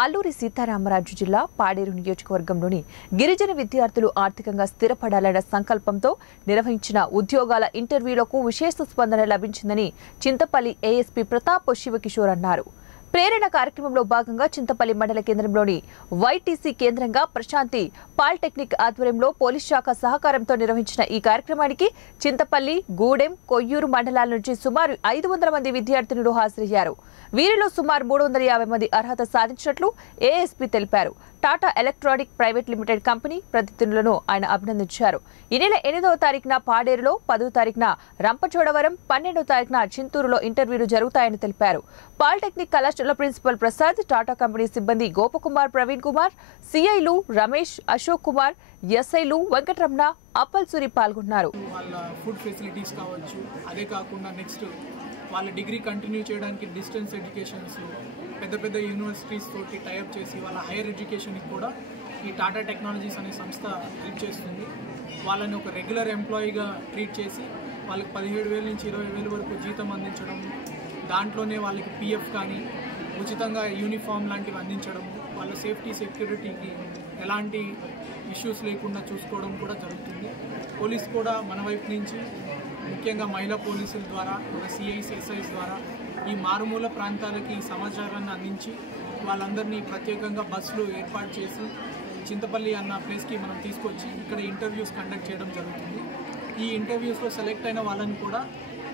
అల్లూరి సీతారామరాజు జిల్లా పాడేరు నియోజకవర్గంలోని గిరిజన విద్యార్థులు ఆర్థికంగా స్థిరపడాలన్న సంకల్పంతో నిర్వహించిన ఉద్యోగాల ఇంటర్వ్యూలకు విశేష స్పందన లభించిందని చింతపల్లి ఏఎస్పీ ప్రతాప్ శివకిషోర్ అన్నారు. ప్రేరణ కార్యక్రమంలో భాగంగా చింతపల్లి మండల కేంద్రంలోని వైటీసీ కేంద్రంగా ప్రశాంతి పాలిటెక్నిక్ ఆధ్వర్యంలో పోలీస్ శాఖ సహకారంతో నిర్వహించిన ఈ కార్యక్రమానికి చింతపల్లి, గూడెం, కొయ్యూరు మండలాల నుంచి సుమారు 500 మంది విద్యార్థినులు హాజరయ్యారు. వీరిలో సుమారు 350 మంది అర్హత సాధించినట్లు ఏఎస్పీ తెలిపారు. Tata electronic private limited company ప్రతినిధులను ఆయన అభినందించారు. ఈ నెల 8వ తారీఖున పాడేరులో, 10వ తారీఖున రంపచోడవరం, 12వ తారీఖున చింతూరులో ఇంటర్వ్యూలు జరుగుతాయని తెలిపారు. పాలిటెక్నిక్ కళాశాల ప్రిన్సిపల్ ప్రసాద్, టాటా కంపెనీ సిబ్బంది గోపకుమార్, ప్రవీణ్ కుమార్, సిఐలు రమేష్, అశోక్ కుమార్, ఎస్ఐలు వెంకటరమణ, అప్పల్సూరి పాల్గొన్నారు. వాళ్ళ ఫుడ్ ఫెసిలిటీస్ కావచ్చు, అదే కాకుండా నెక్స్ట్ వాళ్ళ డిగ్రీ కంటిన్యూ చేయడానికి డిస్టెన్స్ ఎడ్యుకేషన్స్ పెద్ద పెద్ద యూనివర్సిటీస్ తోటి టైఅప్ చేసి వాళ్ళ హైయర్ ఎడ్యుకేషన్కి కూడా ఈ టాటా టెక్నాలజీస్ అనే సంస్థ హెల్ప్ చేస్తుంది. వాళ్ళని ఒక రెగ్యులర్ ఎంప్లాయీగా ట్రీట్ చేసి వాళ్ళకి 17,000 నుంచి 20,000 వరకు జీతం అందించడం, దాంట్లోనే వాళ్ళకి పిఎఫ్ కానీ ఉచితంగా యూనిఫామ్ లాంటివి అందించడం, వాళ్ళ సేఫ్టీ సెక్యూరిటీకి ఎలాంటి ఇష్యూస్ లేకుండా చూసుకోవడం కూడా జరుగుతుంది. పోలీస్ కూడా మన వైపు నుంచి ముఖ్యంగా మహిళా పోలీసుల ద్వారా, సిఐస్, ఎస్ఐస్ ద్వారా ఈ మారుమూల ప్రాంతాలకి సమాచారాన్ని అందించి వాళ్ళందరినీ ప్రత్యేకంగా బస్సులు ఏర్పాటు చేసి చింతపల్లి అన్న ప్లేస్కి మనం తీసుకొచ్చి ఇక్కడ ఇంటర్వ్యూస్ కండక్ట్ చేయడం జరుగుతుంది. ఈ ఇంటర్వ్యూస్లో సెలెక్ట్ అయిన వాళ్ళని కూడా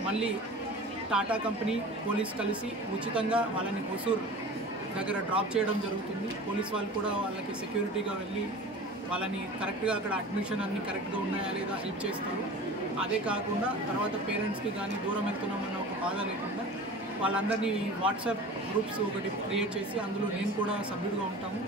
మళ్ళీ టాటా కంపెనీ, పోలీస్ కలిసి ఉచితంగా వాళ్ళని హొసూర్ దగ్గర డ్రాప్ చేయడం జరుగుతుంది. పోలీస్ వాళ్ళు కూడా వాళ్ళకి సెక్యూరిటీగా వెళ్ళి వాళ్ళని కరెక్ట్గా అక్కడ అడ్మిషన్ అన్నీ కరెక్ట్గా ఉన్నాయా లేదా హెల్ప్ చేస్తారు. అదే కాకుండా తర్వాత పేరెంట్స్కి కానీ దూరం వెళ్తున్నామన్న ఒక బాధ లేకుండా వాళ్ళందరినీ వాట్సాప్ గ్రూప్స్ ఒకటి క్రియేట్ చేసి అందులో నేను కూడా సభ్యుడిగా ఉంటాము.